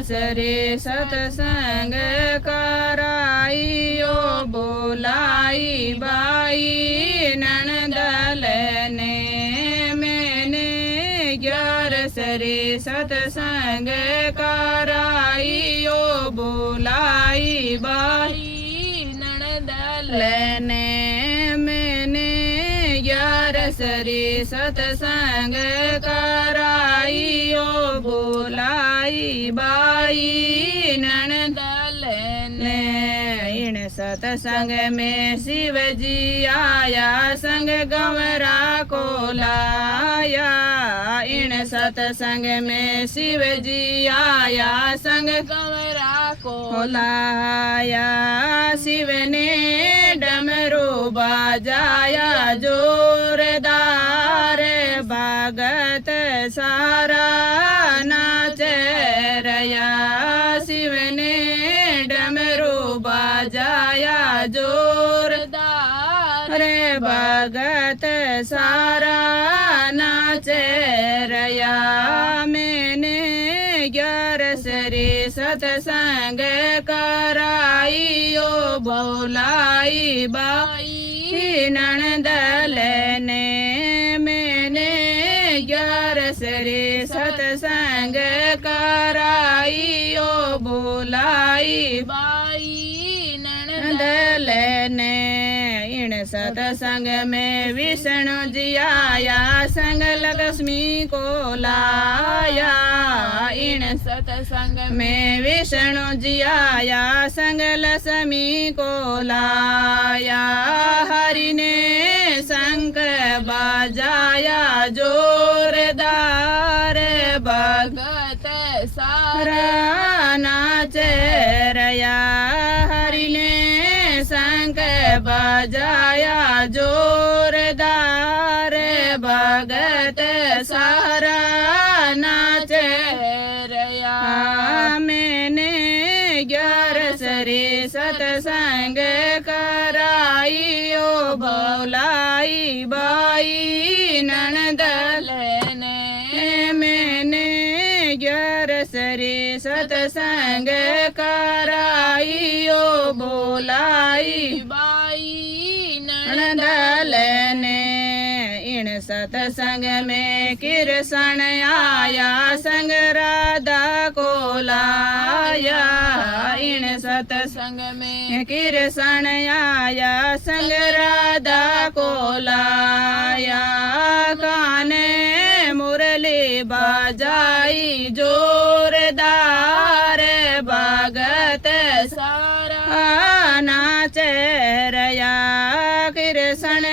रे सत्संग कराइयो बोलाई बाई नणदल ने मैंने 11 रे सत्संग कराइयो बोलाई बाई नणदल ने मैंने 11 रे सत्संग कराइयो बोलाई बाई नणदल ने इन सत्संग में शिव जी आया संग गंवरा को लाया इन सत्संग में शिव जी आया संग गंवरा को लाया शिव ने डमरू बजाया जोरदार भगत सारा नाच रया शिव ने डमरू बजाया जोरदार भगत सारा नाच रया मैंने 11 रे सत्संग कराइयो बोलाई बाई नणदल ने मैंने 11 रे सत्संग कराइयो बोलाई बाई नणदल ने इन सत्संग में विष्णु जी आया संग लक्ष्मी को लाया इन सत्संग में विष्णु जी आया संग लक्ष्मी को लाया हरि ने शंख बजाया जोरदार भगत सारा नाच रया हरि ने शंख बजाया जोरदार भगत सारा नाच रया मैंने 11 रे सत्संग कराइयो बोलाई बाई नणदल ने मैंने 11 रे सत्संग कराइयो बोलाई बाई नणदल ने इन सत्संग में कृष्ण आया संग राधा को लाया इन सत्संग में कृष्ण आया संग राधा को लाया काने मुरली बजाई जोरदार भगत सारा नाच रया कृष्ण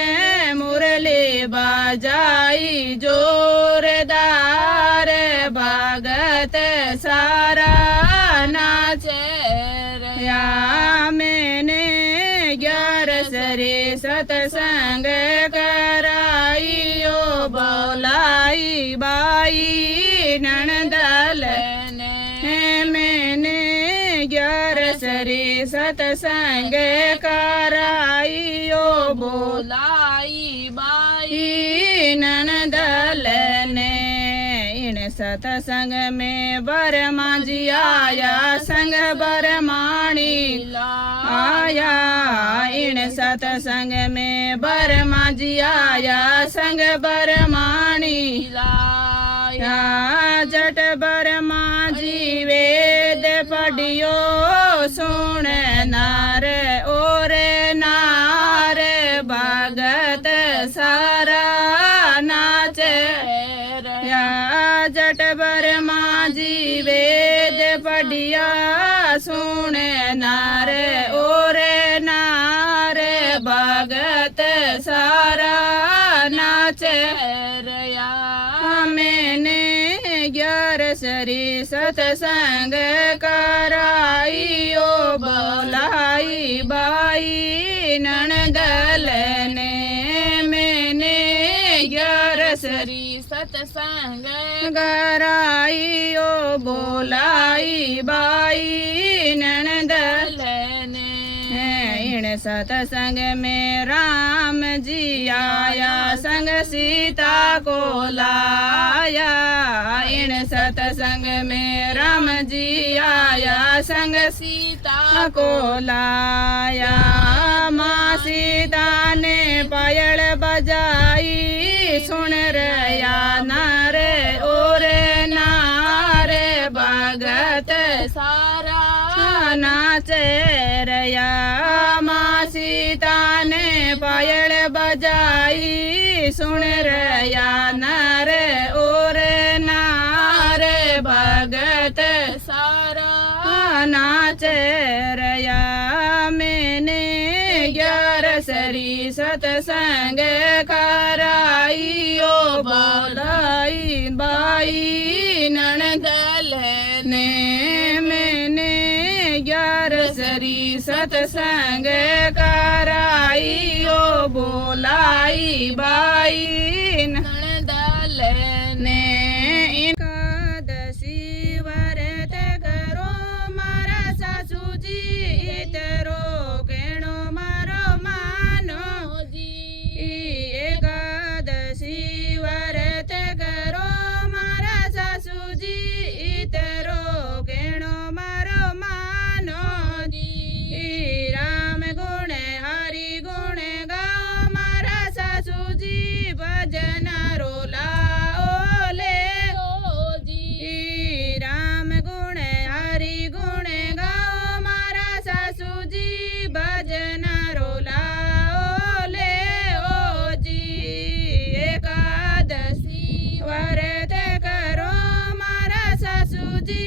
मुरली बजाई जोरदार भगत सारा नाच रया मैंने 11 रे सत्संग कराइयो बोलाई बाई नणदल ने मैंने 11 रे सत्संग कराइयो बोलाई बाई नणदल ने इन सत्संग में बरमा जी आया संग बरमाणी आया इन सत्संग में बरमा जी आया संग बरमाणी लाया जट बरमा जी वेद पढ़ियो सुन नार और नार भगत सारा नाच रया जट बरमा जी वेद पढ़िया सुन नार और नार भगत सारा नाच रया मैंने 11 रे सत्संग कराइयो बोलाई बाई नणदल ने मैंने 11 रे सत्संग कराइयो बोलाई बाई नणदल ने इन सतसंग में राम जी आया, संग सीता को लाया। इन सतसंग में राम जी आया, संग सीता को लाया। माँ सीता ने पायल बजाई, सुन रया नारे ओरे नारे भगत सारा नाचे रया। माँ सीता ने पायल बजाई, सुन रया नारे ओरे नारे भगत सारा नाचे रया। मैंने 11 सरी सतसंग कराई, ओ बोलाई बाई ननदल ने। मैंने 11 सरी सतसंग कराई, ओ बोलाई बाई ननदल ने। एकादशी व्रत करो मारा सासूजी, इतरो केणो मारो मानो जी। एकादशी व्रत करो मारा सासूजी, इतरो केणो मारो मानो जी। राम गुण हरि गुण गाओ मारा सासूजी, भजन रोला ओले जी। राम गुण हरि गुण गाओ मारा सासूजी, भजन रोला ओले ओ जी। एकादशी व्रत करो मारा सासूजी,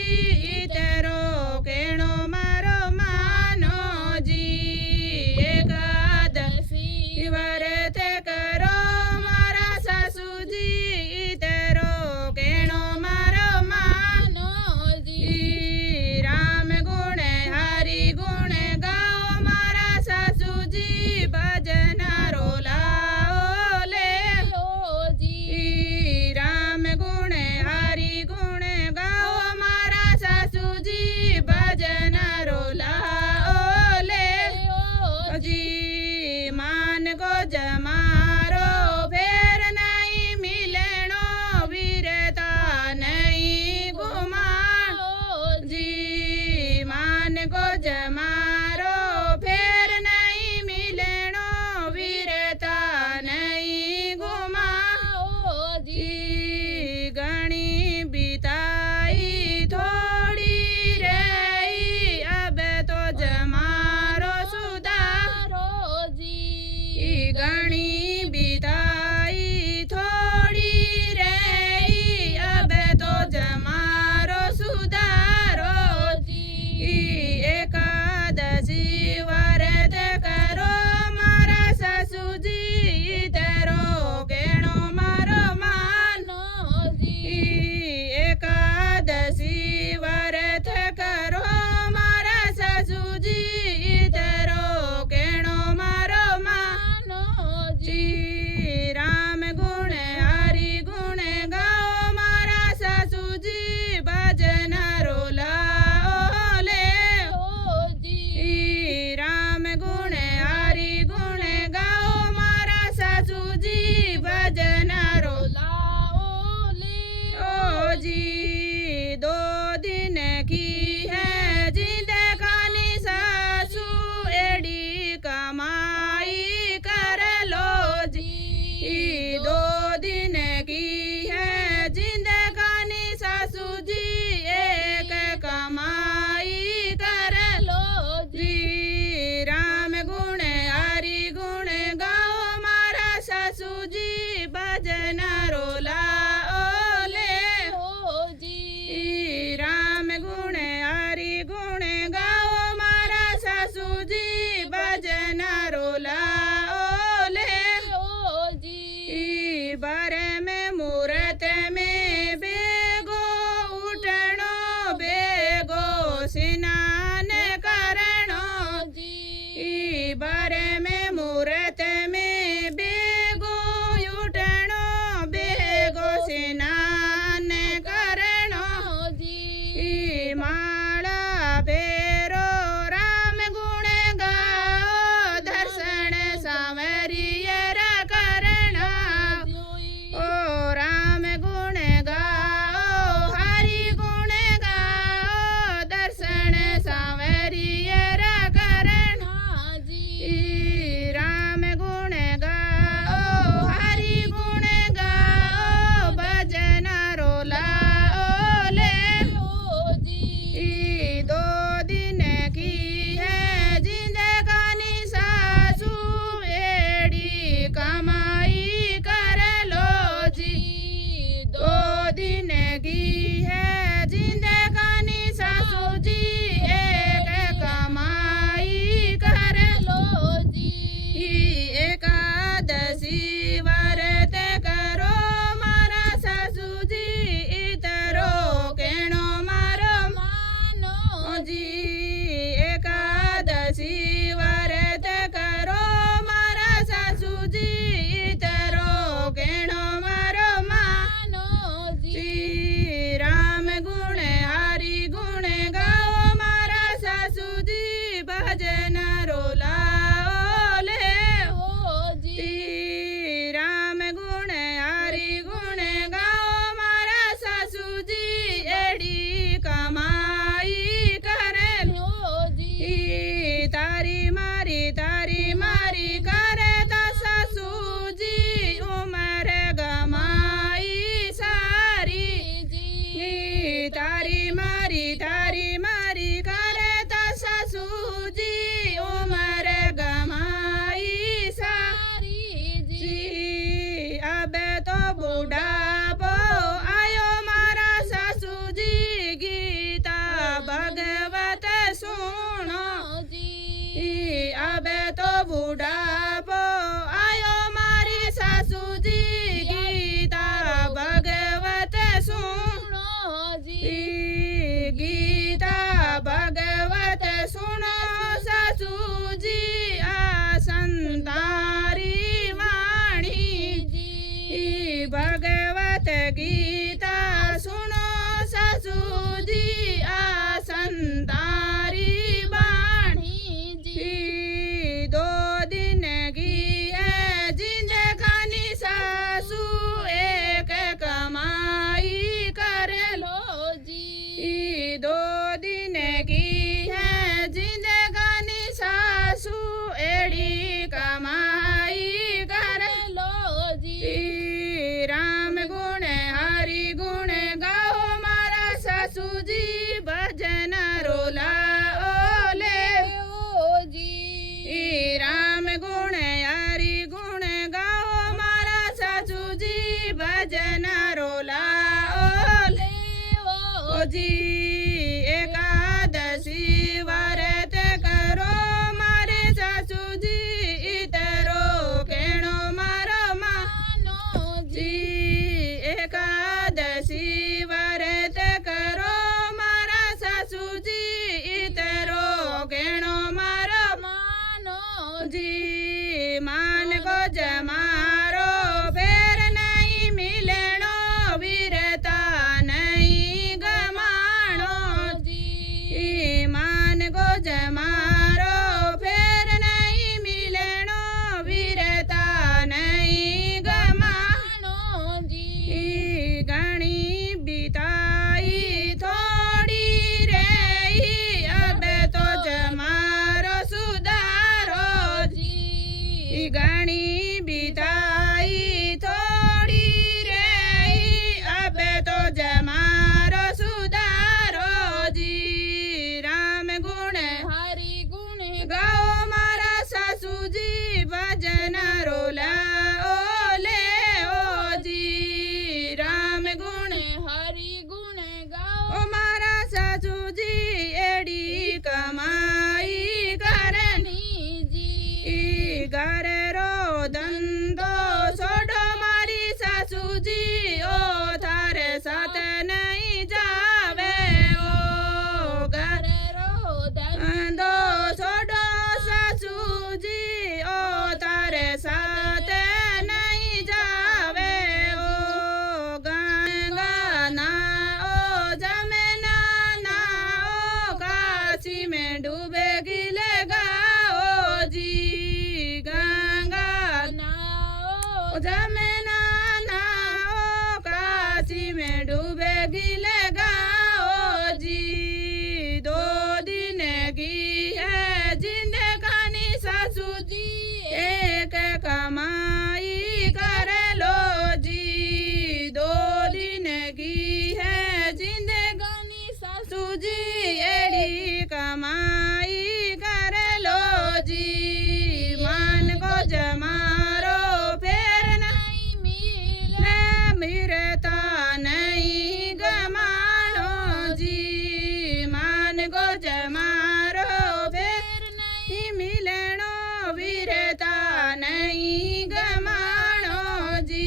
इतरो केणो मारो मानो जी। एकादशी व्रत करो मारा सासूजी, इतरो केणो मारो मानो जी। राम गुण हरि गुण गाओ मारा सासूजी, भजन रोला ओले जी। राम गुण हरि गुण गाओ मारा सासूजी, भजन रोला ओले जी। मान को जमारो फेर नहीं मिलनो, वीरता नहीं गुमाओ जी। मान को जमारो फेर नहीं मिलनो, वीरता नहीं गुमाओ जी। घणी बिताई थोड़ी रही, अब तो जमारो सुधारो जी। घणी बिताई थोड़ी रही, अब तो जमारो सुधारो जी। एकादशी व्रत करो मारा सासूजी, इतरो केणो मारो मानो जी। एकादशी व्रत करो मारा सासूजी, इतरो केणो मारो मानो जी। राम गुण हरि गुण गाओ मारा सासूजी, भजन रोला ओले जी। राम गुण हरि गुण गाओ मारा सासूजी, भजन रोला ओले जी। 2 दिन की है जिंदगानी सासू, एड़ी कमाई कर लो जी। 2 दिन की है जिंदगानी सासू जी, एक कमाई कर लो जी। राम गुण हरि गुण गाओ मारा सासू जी, भजन रोला ओले जी। राम गुण तारी मारी करे तो सासूजी उमर गमाई सारी जी। अब तो बुढ़ापो आयो मारा सासूजी गीता भगवत सुनो जी। अब तो बुढ़ापो आयो मारी सासूजी गीता भगवत सुनो जी। गीता भगवत सुनो सासूजी आ संतारी वाणी जी। भगवत गीता सुनो सासूजी आ संतारी वाणी जी। 2 दिन की है जिंदगानी सासू एक कमाई कर लो जी। 2 दिन की है जिंदगानी सासू एड़ी कमाई कर लो जी। राम गुण हरि गुण गाओ मारा सासू जी भजन रोला ओले ओ जी। राम गुण हरि गुण गाओ मारा सासू जी भजन रोला ओले ओ जी। एकादशी व्रत करो मारे सासू जी इतरो केणो मारो मानो जी। एकादशी व्रत करो मारा सासू जी इतरो केणो मारो मानो जी। मान को जमारो फेर नहीं मिलनो वीरता नहीं गमानो जी। मान को जमारो फेर नहीं मिलनो वीरता नहीं गमानो जी। घणी बिताई थोड़ी रही अब तो जमारो सुधारो जी। घणी बिताई थोड़ी रही अब तो जमारो सुधारो जी। राम गुण हरि गुण गाओ मारा सासू जी भजन रोला ओले ओ जी। राम गुण हरि गुण गाओ मारा सासू जी एड़ी कमाई करनी जी। घर रो धंधो छोड़ो मारी सासू जी ओ थारे साथ नहीं जावे ओ। घर रो धंधो छोड़ो सासू जी ओ थारे साथ नहीं जावे ओ। गंगा ना ओ जमुना ना ओ काशी में डूबेगी लगाओ जी। गंगा ना ओ जमुना ना ओ काशी में डूबेगी लगाओ जी। 2 दिन की है जिंदगानी सासू जी एक कमाई कर लो जी। 2 दिन की है जिंदगानी सासू जी एड़ी कमाई कर लो जी। मान को जमारो फेर नहीं मिले वीरता नहीं गमानो जी। मान को जमारो फेर नहीं मिलनो वीरता नहीं गमानो जी।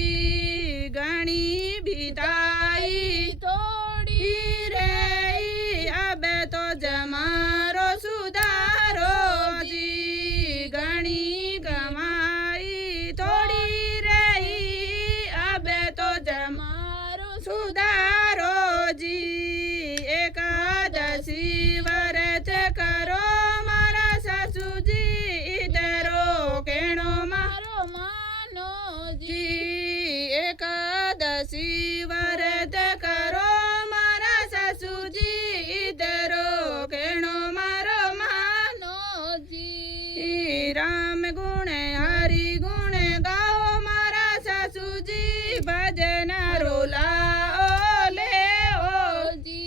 घणी बिताई थोड़ी रही अब तो जमारो सुधारो जी। घणी कमाई थोड़ी रही अब तो जमारो सुधारो जी। एकादशी व्रत करो मारा सासू जी इधरो केणो मारो मानो जी। एकादशी व्रत करो मारा सासू जी इधरो केणो मारो मानो जी। राम गुण हरि गुण गाओ मारा सासू जी भजन रोला ओले ओ जी।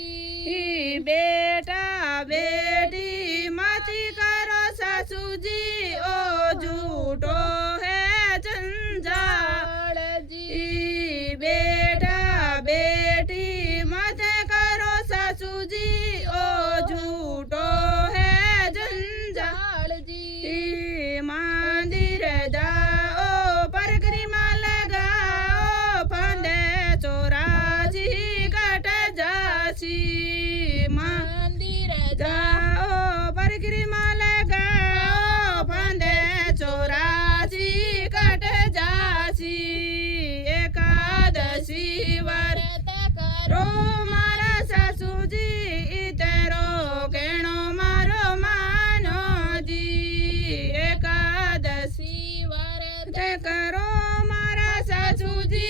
मंदिर जाओ परिक्रमा लगाओ फंदे 84 कट जासी एकादशी व्रत करो मारा सासूजी इतरो केणो मारो मानो जी एकादशी व्रत करो मारा सासूजी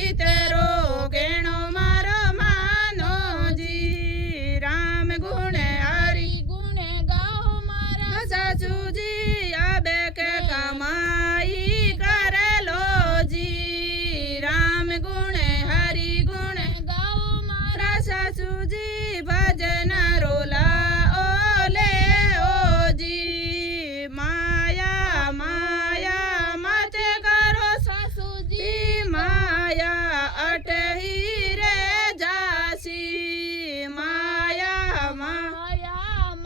इतरो केणो मारो मानो जी राम गुण हरि गुण गाओ मारा सासूजी आबे के कमाई कर लो जी राम गुण हरि गुण गाओ मारा सासूजी भजन रोला ओले ओ जी माया माया मत करो सासूजी माया अटही रे जासी माया माया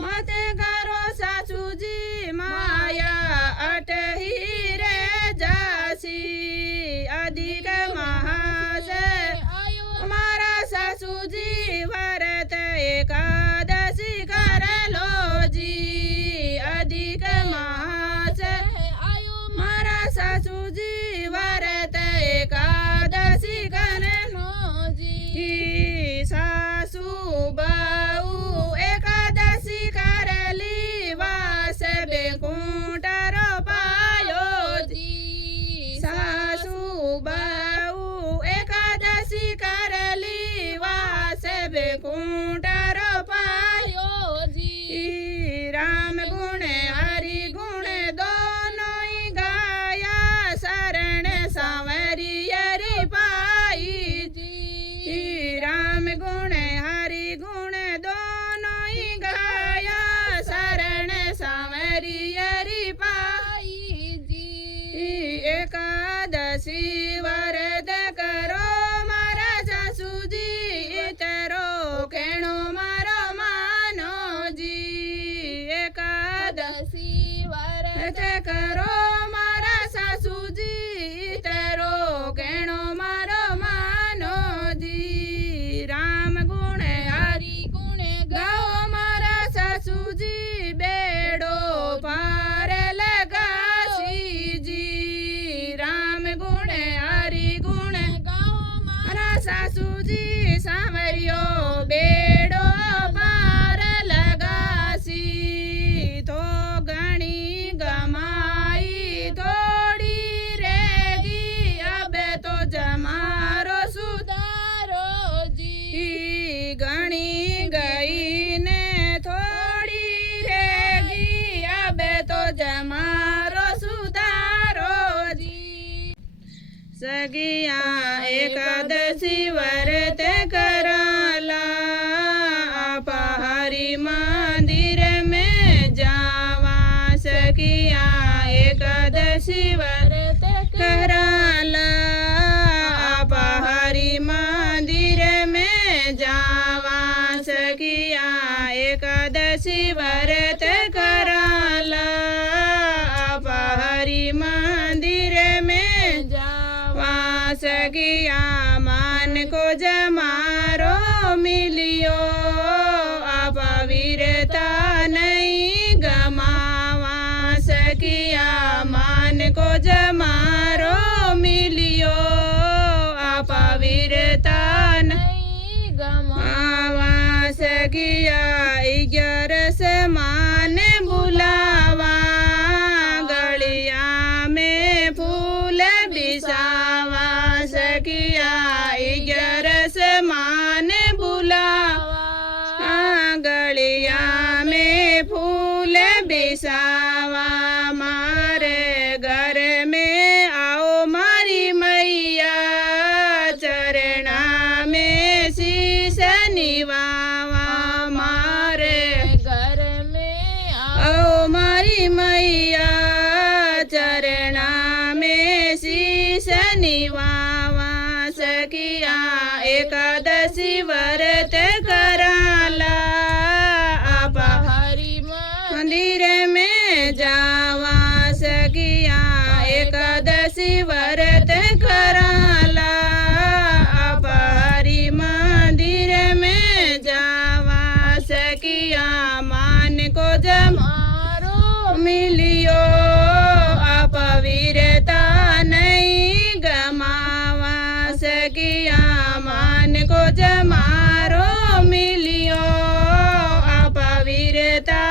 मत करो सासूजी माया अटही रे जासी अधिक महास मारा सासूजी व्रत एकादशी कर लो जी अधिक महास मारा सासूजी व्रत एकादशी कर लो जी सासू बाऊ एकादशी करली वास बेकुंटर पायो जी सासू बाऊ एकादशी करली वास बेकुंटर पायो जी राम गुण हरि गुण दोनों ही गाया शरण सांवरियरी पाई जी राम गुण हरि गुण दोनों ही गाया शरण सांवरियरी पाई जी एकादशी व्रत करो मारा सासूजी इतरो केणो मारो मानो जी एकादशी व्रत करो मारा सासूजी इतरो केणो मारो मानो जी राम गुण हरि गुण गाओ मारा सासूजी बेड़ो पार लगासी जी राम गुण हरि गुण गाओ मारा सासूजी सांवरियो बेड़ो पार लगासी तो घणी गमाई थोड़ी रेगी अब तो जमारो सुधारो जी घणी गई ने थोड़ी रेगी अब तो जमारो सुधारो जी सगिया एकादशी व्रत कराला आपा हरि मंदिर में जावा सगिया एकादशी व्रत कराला आपा हरि मंदिर में जावा सगिया एकादशी व्रत कराला आपा हरि मंदिर में जावा सगिया मान को जमारो मिलियो आपा वीरता नहीं गमावा सकिया मान को जमारो मिलियो आपा वीरता नहीं गमावा सकिया 11 मान बुलावा गलिया में फूल बिसावा सकिया 11 मान बुलावा गलिया में फूल बिसावा मारे घर में आओ मारी मैया चरणा में शीश निवावा मारे जमारो मिलियो अपविरता नहीं गमावा सकिया मान को जमारो मिलियो अपविरता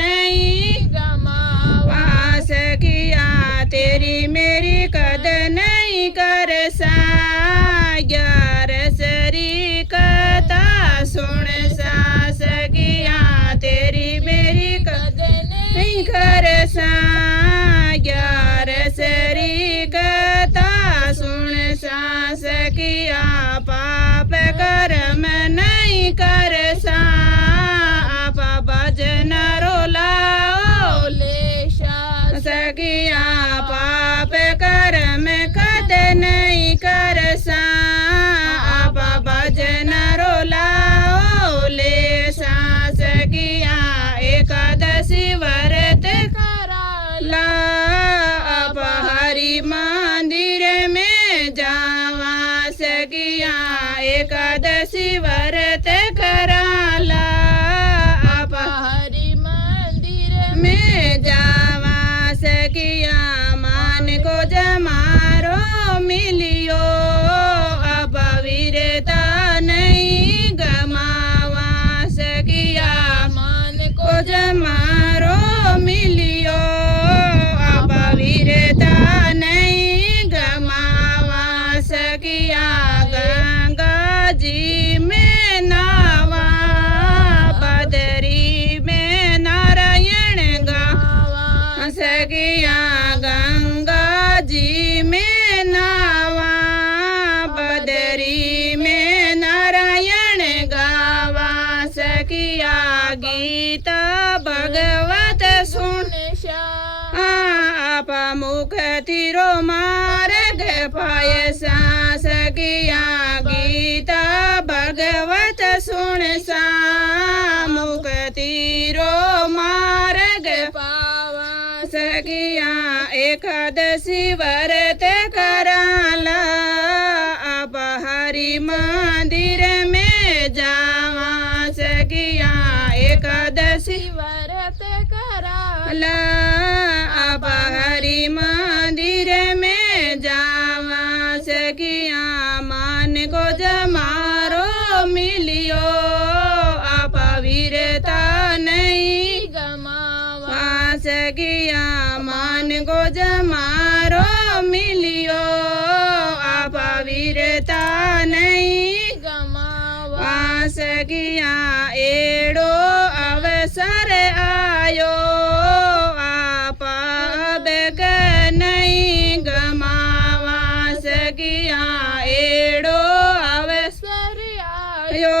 नहीं गमावा सकिया तेरी मेरी कद नहीं कर सा ग्यार सरी कथा सुन सा सकिया तेरी मेरी कद नहीं कर सा ग्यार सरी कथा सुन सा सकिया पाप कर्म नहीं कर सा आप भजन रोलाओ ले सकिया पाप कर्म कद नहीं कर सा आप भजन रोलाओ ले सकिया एकादशी व्रत कराला अब हरि मंदिर में जावा सकिया एकादशी व्रत कराला अब हरि मंदिर में जावा सकिया मान को जमारो मिलियो अब वीरता नहीं गमावा सकिया मान को जमारो मिलियो अब वीरता नहीं गमावा सकिया गंगा जी में नावा बदरी में नारायण गावा सकिया गंगा जी में नावा बदरी में नारायण गावा सकिया गीता भगवत सुन आप मुख तिरो मार्ग पायसा सकिया गीता भगवत सुन सा मुख तिरो मार्ग पावा सकिया एकादशी व्रत कराला अब हरि मंदिर में जावा सकिया एकादशी व्रत कराला अब हरि मंदिर में जावा सकिया मान को जमारो मिलियो अपविरता नहीं गमावा सकिया मान को जमारो मिलियो अपविरता नहीं गमावा सकिया एड़ो अवसर आयो आप अब नहीं गमावा सकिया एड़ो अवसर आयो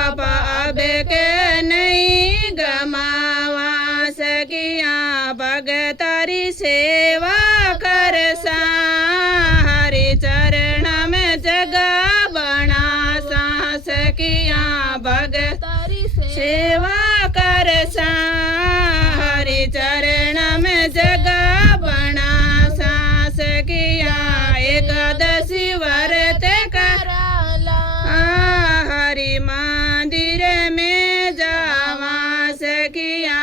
आप अब नहीं गमावा सकिया भगतारी सेवा कर सा हरि चरण में जगह बना सा सकिया भगतारी सेवा कर सा हरि चरण में जगह बना सा सकिया एकादशी व्रत कराला हरि मंदिर में जावा सकिया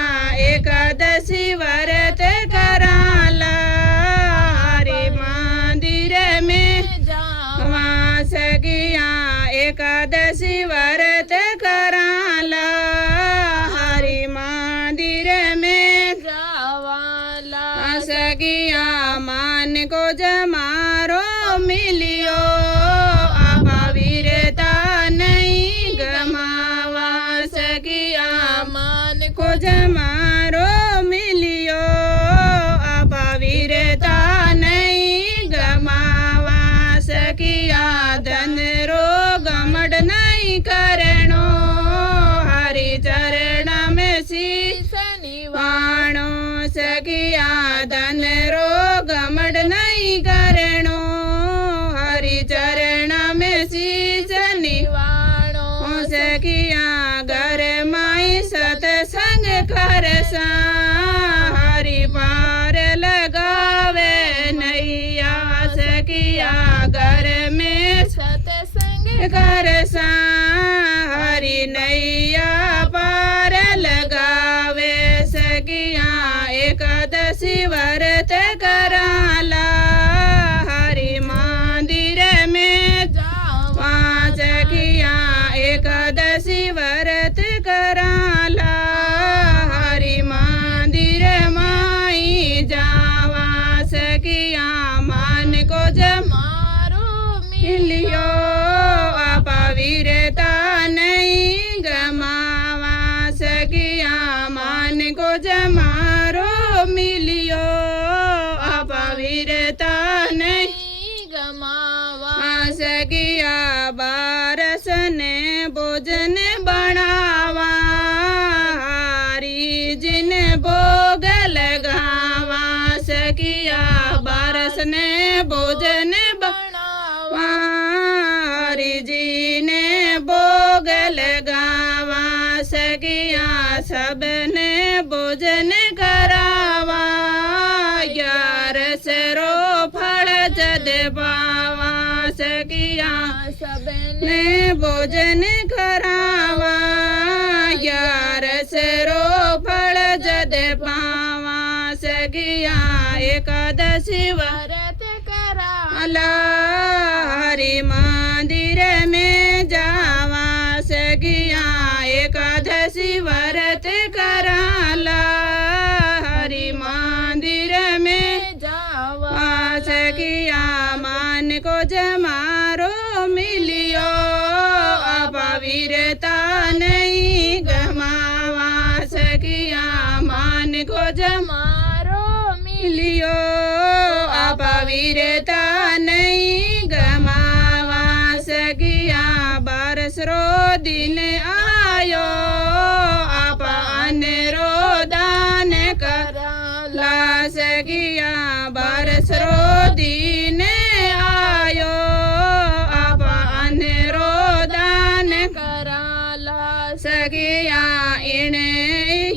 एकादशी व्रत कराला हरि मंदिर में जावा सकिया एकादशी व्रत कराला हरि मंदिर में जावाला सकिया मान को जमारो मिलियो अपविरता नहीं गमावा सकिया मान को जमारो मिलियो अपविरता नहीं गमावा सकिया धन रो गमड नहीं करणो हरि चरण में शीश निवाणो सकिया धन रो गमड नहीं करणो हरि चरण में शीश निवाणो सकिया घर माई सत्संग कर सा हरि पार लगावे नैया सकिया घर में सत्संग कर सा हरि नैया पार लगावे व्रत कराला हरि मंदिर में जावा सखिया एकादशी व्रत कराला हरि मंदिर माई जावा सखिया मान को जमारो मिलियो अपवित्रता नहीं गमावा सखिया मान को जमारो मिलियो अपवित्रता नहीं गमावा सखिया बारस ने भोजन बनावा हरि जिन भोग लगावा सखिया बारस ने भोजन बनावा हरि जी ने भोग लगावा सखिया सबने भोजन करावा 11 रो फल जद पावा सखिया सबने भोजन करावा 11 रो फल जद पावा सखिया एकादशी व्रत कराला हरि मंदिर में जावा सखिया एकादशी व्रत कराला हरि मंदिर में जावा सखिया मान को जमारो मिलियो अपवित्रता नहीं गमावा सखिया मान को जमारो मिलियो अपवित्रता नहीं गमावा सखिया 12 रो दिन आयो अपन रो दान कराला सखिया 12 रो दिन आयो अपन रो दान कराला सखिया इन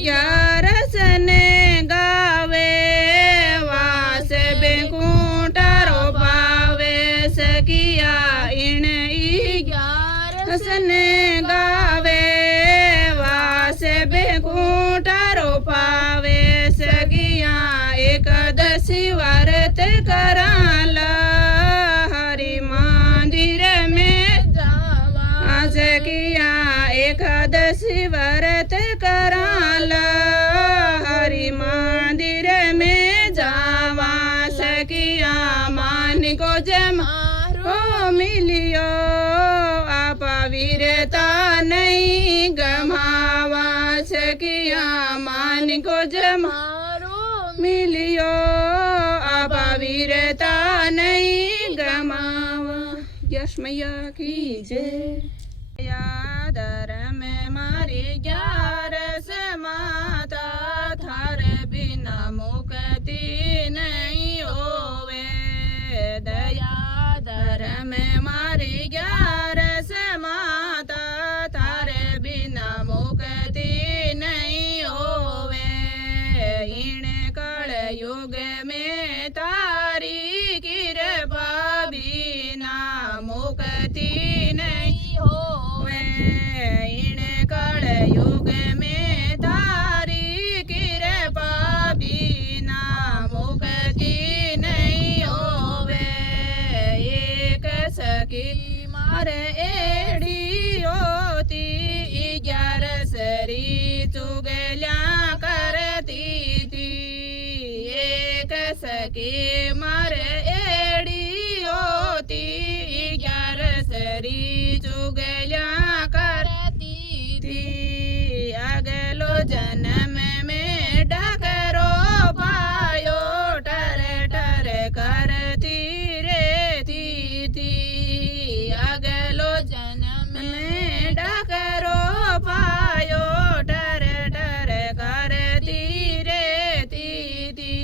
11 ने गावे वास बेकूटारो पावे सखिया इन 11 ने गावे वास बेकूटारो पावे सखिया एकादशी व्रत कराला हरि मंदिर में जावा सखिया एकादशी व्रत कराला हरि मंदिर में जावा सखिया मान को जमारो मिलियो अपवित्रता नहीं गमावा सखिया मान को जमारो मिलियो अपवित्रता नहीं गमावा। यश मैया की जय। यादर में मारी 11 माता थारे बिना मुक्ति नहीं होवे दयादर में मारी 11 माता थारे बिना मुक्ति नहीं होवे इन कल युग में तारी कृपा बिना मुक्ति नहीं होवे इन कल युग में तारी कृपा बिना मुक्ति नहीं होवे एक सखी मारे एड़ी होती 11 सरी चुगलिया करती थी एक सखी मारे एड़ी होती 11 सरी चुगलिया करती थी अगलो जन्म में डकरो पायो टर टर करती रहती थी अगलो जन्म में डकरो पायो टर टर करती रहती थी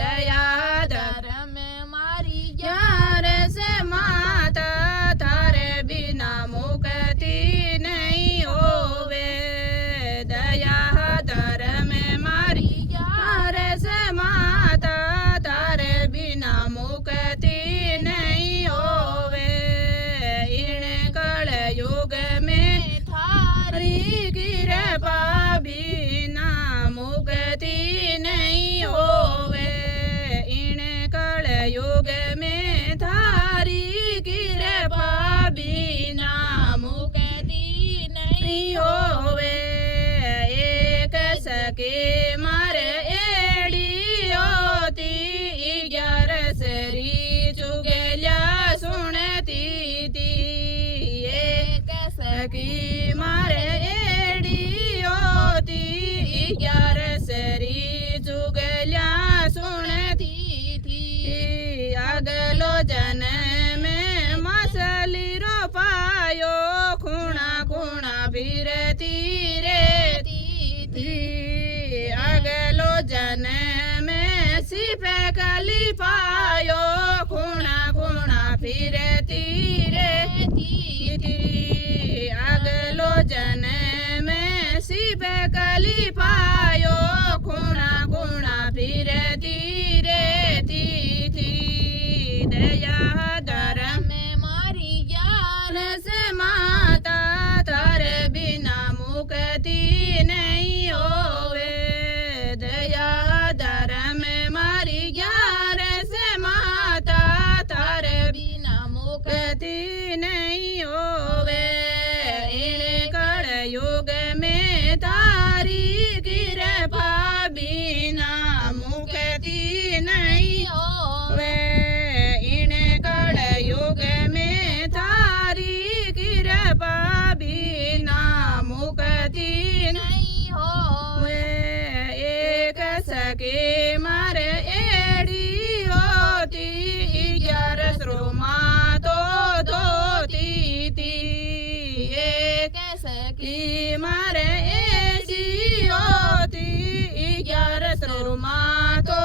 दया धर्म मारी 11 माता थारे बिना मुक्ति नहीं होवे दया धर्म मारी 11 माता थारे बिना मुक्ति नहीं होवे इन कल युग में थारी कृपा बिना मुक्ति नहीं होवे युग में थारी कृपा बिना मुक्ति नहीं होवे। एक सके मारे एड़ी होती 11 सरी चुगल्या सुनती थी। एक सकी मारे एड़ी होती 11 सरी चुगल्या सुनती थी। अगलो जन्म में मछली रो पायो खूणा खूणा फिरती रहती थी। अगलो जन्म में सिपे कली पायो खूणा खूणा फिरती रहती थी। अगलो जन्म में सिपे कली पायो खूणा खूणा फिरती रहती थी। दया धर्म में मारी ज्ञान से माता तारे बिना मुक्ति नहीं होवे। दया धर्म में मारी ज्ञान से माता तारे बिना मुक्ति नहीं होवे। इन कल युग में तारी कृपा बिना मुक्ति नहीं होवे। इन कल युग में तारी कृपा बिना मुक्ति नहीं होवे। एक सके मारे एड़ी होती 11 श्रोमा तो धोती थी। एक सकी मारे ऐसी होती 11 श्रोमा तो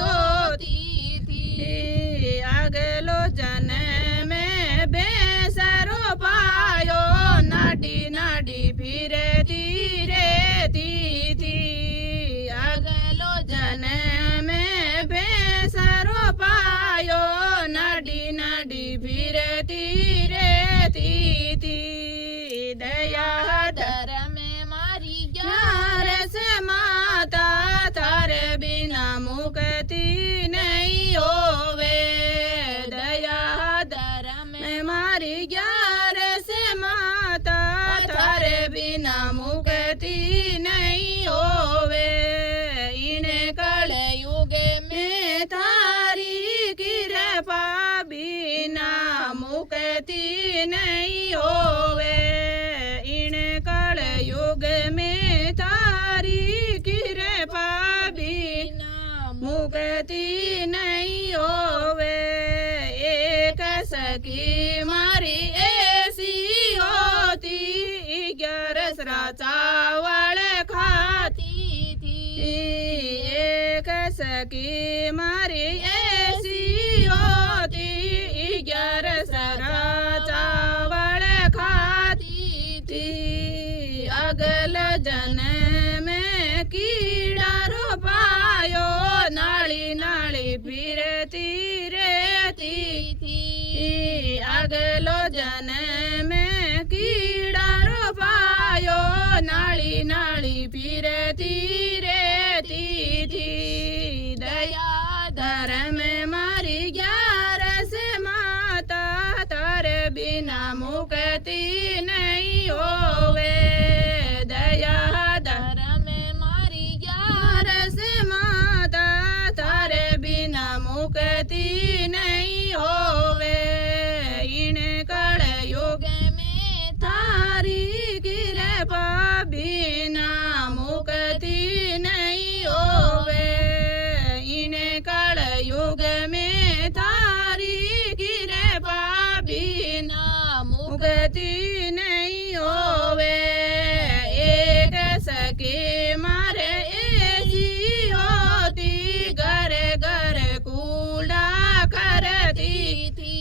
धोती थी। अगलो जन्म में बेसरो पायो नाडी नाडी फिरती रहती थी। अगलो जन्म में बेसरो पायो नाडी नाडी फिरती रहती थी। दया धर्म में मारी ज्ञान से माता तारे बिना मुक्ति नहीं होवे। दया धर्म में मारी ज्ञान से माता तारे बिना मुक्ति नहीं होवे। इन कल युग में तारी कृपा बिना मुक्ति नहीं होवे। इन कल युग में तारी कृपा बिना मुक्ति नहीं होवे। एक सखी मारी ऐसी होती 11 सरा चावल खाती थी। एक सखी मारी ऐसी होती 11 सरा चावल खाती थी। अगल जन्म में कीड़ा रो पायो नाली नाली फिरती रहती थी। अगलो जन्म में कीड़ा रो पायो नाली नाली फिरती रहती थी। दया धर्म मारी 11 से माता तारे बिना मुक्ति नहीं होवे। दया धर्म मारी 11 से माता तारे बिना मुक्ति नहीं होवे। इन कल युग में थारी कृपा बिना मुक्ति नहीं होवे। इन कल युग में थारी कृपा बिना मुक्ति नहीं होवे। एक सके मारे ऐसी होती घर घर कूड़ा करती थी।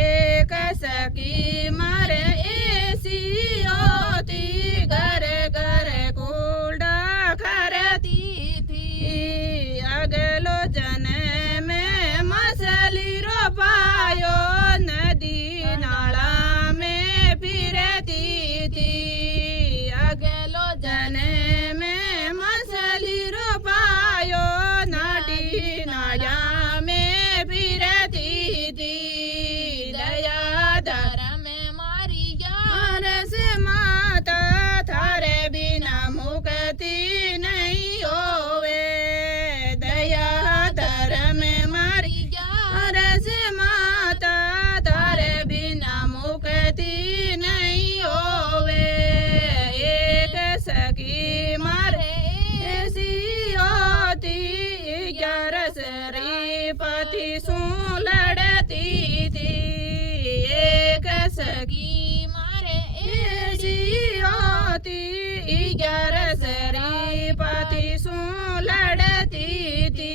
एक सकी मारे ऐसी होती घर घर कूड़ा करती थी। अगलो जन्म में मछली रो पायो नदी नाला में फिरती थी। अगलो जन्म सखी मारे ऐसी होती 11 श्रीपति सु लड़ती थी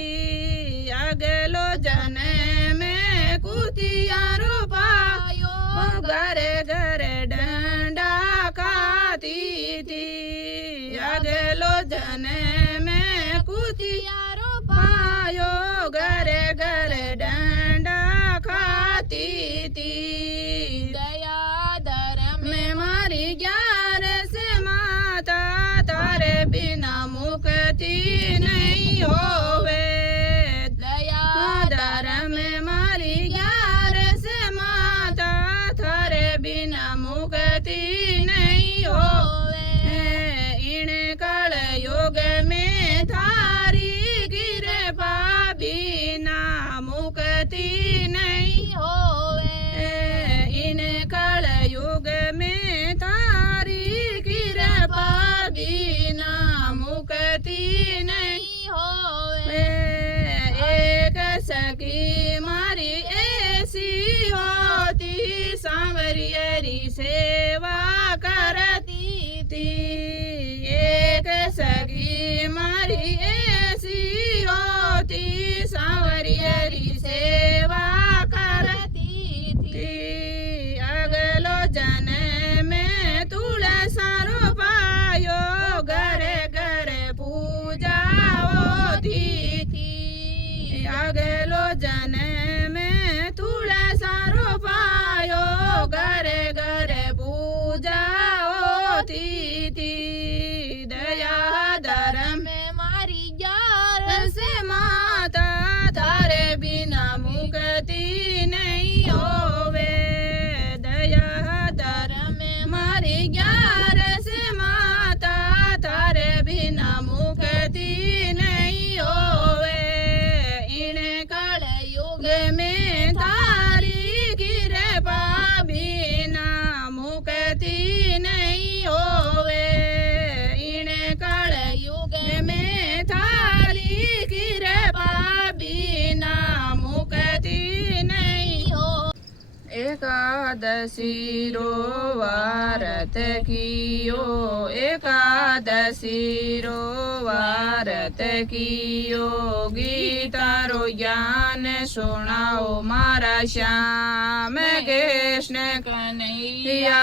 अगलो जन्म में कुतियारो पायो घर घर डंडा खाती थी अगलो जन्म में कुतियारो पायो घर घर डंडा खाती थी दया धर्म में मारी 11 से माता तारे बिना मुक्ति नहीं होवे दया धर्म में मारी 11 से माता थारे बिना मुक्ति नहीं होवे इन कल युग में थारी कृपा बिना मुक्ति नहीं होवे इन कल युग में थारी कृपा बिना मुक्ति नहीं होवे एक सखी मारी ऐसी होती सांवरियरी सेवा करती थी एक सखी मारी ऐसी होती सांवरियरी सेवा करती थी अगलो जन्म में तुलसारो पायो घरे घरे पूजा होती थी अगलो जन्म में तुलसारो पायो घरे घरे पूजा होती थी दया धर्म में मारी 11 से माता थारे बिना मुक्ति नहीं होवे दया धर्म में मारी 11 से माता थारे बिना मुक्ति नहीं होवे इन कल युग में थारी कृपा बिना मुक्ति नहीं होवे इन कल युग में थारी कृपा बिना मुक्ति नहीं हो एकादशी रो वारत कियो एकादशी रो वारत कियो गीता रो ज्ञान सुनाओ मारा श्याम कृष्ण कन्हैया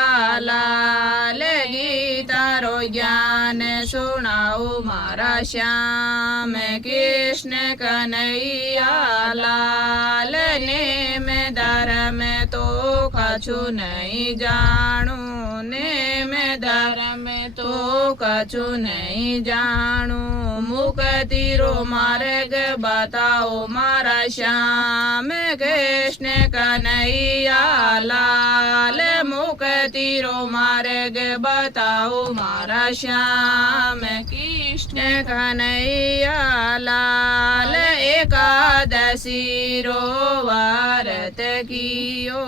लाल गीता रो ज्ञान सुनाओ मारा श्याम कृष्ण कन्हैया लाल ने में धर्म तो कछु नहीं जानू ने में धर्म तो कछु नहीं जानू मुक्ति रो मार्ग बताओ मारा श्याम कृष्ण कन्हैया लाल मुक्ति रो मार्ग बताओ मारा श्याम कृष्ण कन्हैया लाल एकादशी रो वारत कियो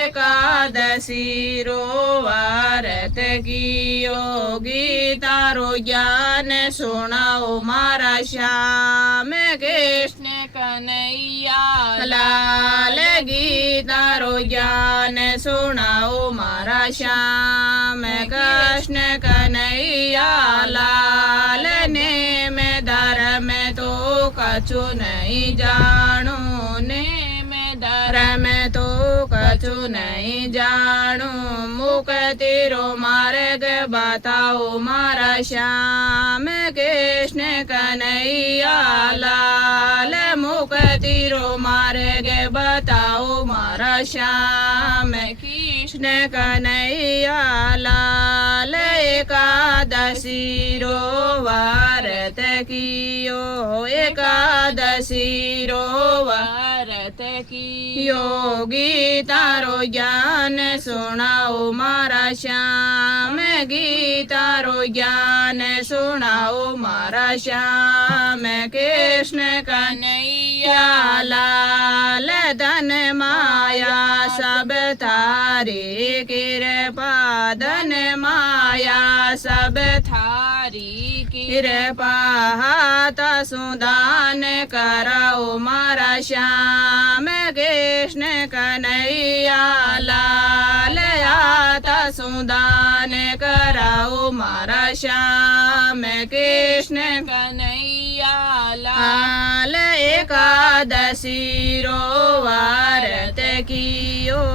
एकादशी रो वारत कियो गीता रो ज्ञान सुनाओ मारा श्याम कृष्ण कन्हैया लाल गीता रो ज्ञान सुनाओ मारा श्याम कृष्ण कन्हैया लाल ने में धर्म तो कछु नहीं जानू ने में धर्म तो कछु नहीं जानू मुक्ति रो मार्ग बताओ मारा श्याम कृष्ण कन्हैया लाल मुक्ति रो मार्ग बताओ मारा श्याम कृष्ण कन्हैया लाल एकादशी रो वारत कियो एकादशी रो वारत कियो गीता रो ज्ञान सुनाओ मारा श्याम गीता रो ज्ञान सुनाओ मारा श्याम कृष्ण कन्हैया लाल धन माया सब थारी कृपा धन माया सब थारी कृपा हाथ सुदान कराओ मारा श्याम कृष्ण कन्हैया लाल શું દાન કરાવો મારા શ્યામ કૃષ્ણ કનૈયા લાલ એકાદશી રો વારત કિયો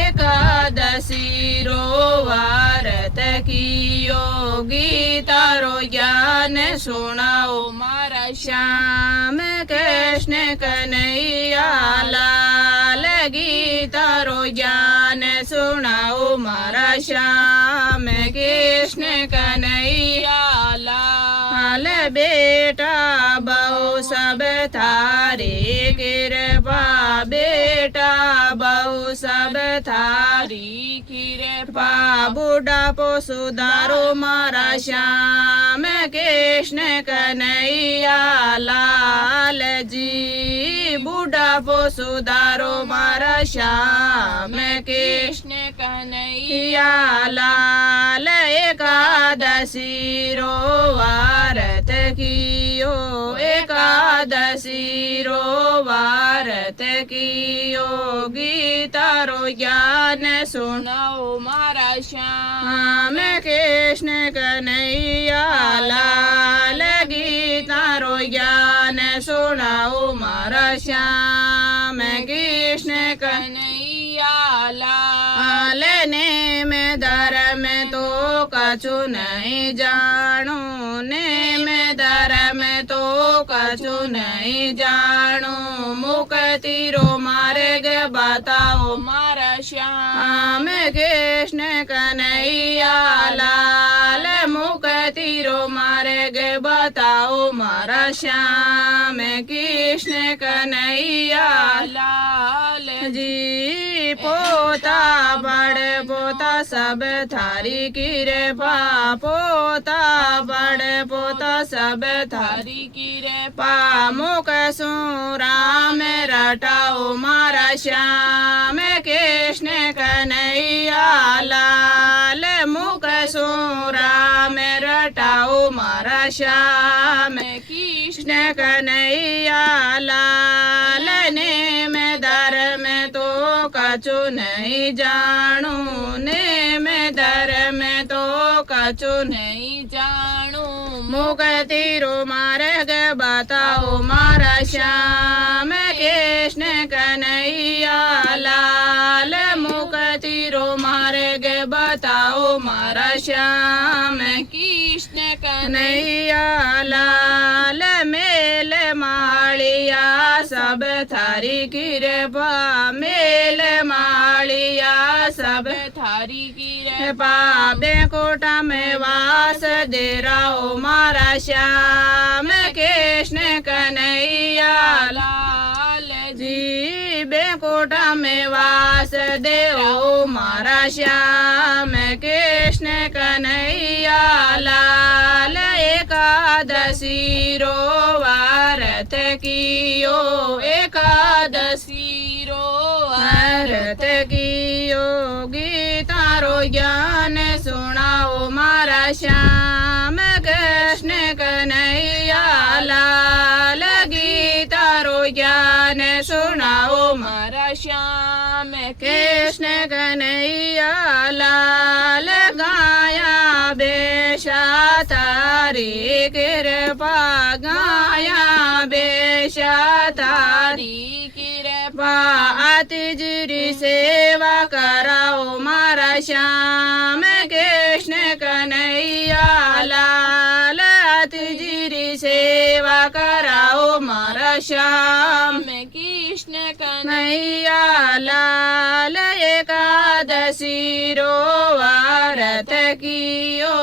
એકાદશી રો વારત કિયો ગીતા રો જ્ઞાન સુણાવો મારા શ્યામ કૃષ્ણ કનૈયા લાલ ગીતા રો જ્ઞાન સુણાવો મારા શ્યામ કૃષ્ણ કનૈયા લાલ બેટા બહુ સબ થારી કૃપા બેટા બહુ સબ થારી કૃપા બુઢાપો સુધારો મારા શ્યામ કૃષ્ણ કનૈયા લાલજી બુઢાપો સુધારો મારા શ્યામ કૃષ્ણ કનૈયા લાલ એકાદશી રો વારત કિયો એકાદશી રો વારત કિયો ગીતા રો જ્ઞાન સુણાવો મારા શ્યામ કૃષ્ણ કનૈયા લાલ ગીતા રો જ્ઞાન સુણાવો મારા શ્યામ કૃષ્ણ કનૈયા લાલ ને મેં ધર્મ તો કછું નહીં જાણું ને મેં ધર્મ તો કછું નહીં જાણું મુક્તિ રો માર્ગ બતાવો મારા શ્યામ કૃષ્ણ કનૈયા લાલ મુક્તિ રો માર્ગ બતાવો મારા શ્યામ કૃષ્ણ કનૈયા લાલજી પોતા બળ પોતા સબ થારી કૃપા પોતા બળ પોતા સબ થારી કૃપા મુખ શું રામ રટાઓ મારા શ્યામ કૃષ્ણ કનૈયા લાલ મુખ શું રામ રટાઓ મારા શ્યામ કૃષ્ણ કનૈયા લાલ ને મેં ધર્મ તો કછું નહીં જાણું ને મેં ધર્મ તો કછું નહીં જાણું મુક્તિ રો માર્ગ બતાવો મારા શ્યામ કૃષ્ણ કનૈયા લાલ મુક્તિ રો માર્ગ બતાવો મારા શ્યામ કૃષ્ણ કનૈયા લાલ મેલ માળિયા સબ થારી કૃપા મેલ માળિયા સબ થારી કૃપા બેકોટા में वास दे रहो मारा श्याम कृष्ण कन्हैया लाल जी बेकोटा में वास दे ओ मारा श्याम कृष्ण कन्हैया लाल एकादशी रो वारत कियो एकादशी रो वारत कियो गीता रो ज्ञान सुनाओ मारा श्याम कृष्ण कन्हैया लाल गीता रो ज्ञान सुनाओ मारा श्याम कृष्ण कन्हैया लाल गाया बेशा तारी कृपा गाया बेशा तारी कृपा अतिजरी सेवा कराओ मारा श्याम कृष्ण कन्हैया लाल अतिजरी सेवा कराओ मारा श्याम कृष्ण कन्हैया लाल एकादशी रो वारत कियो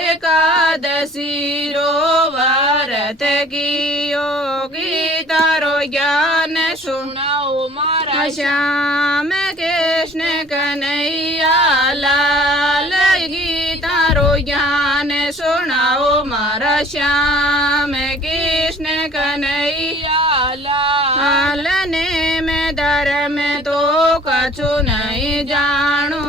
एकादशी रो वारत कियो गीता रो ज्ञान सुनाओ मारा श्याम कृष्ण कन्हैया लाल गीता रो ज्ञान सुनाओ मारा श्याम कृष्ण कन्हैया लाल ने मैं धर्म तो कछु नहीं जानू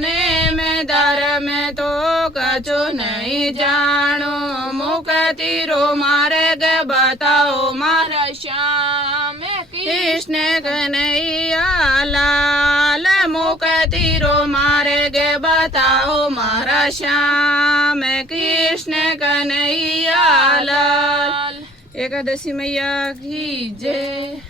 ने मैं धर्म तो कछु नहीं जानू मुक्ति रो मार्ग बताओ मारा श्याम कृष्ण कन्हैया लाल मुक्ति रो मार्ग बताओ श्याम कृष्ण कन्हैया लाल। एकादशी मैया की जय।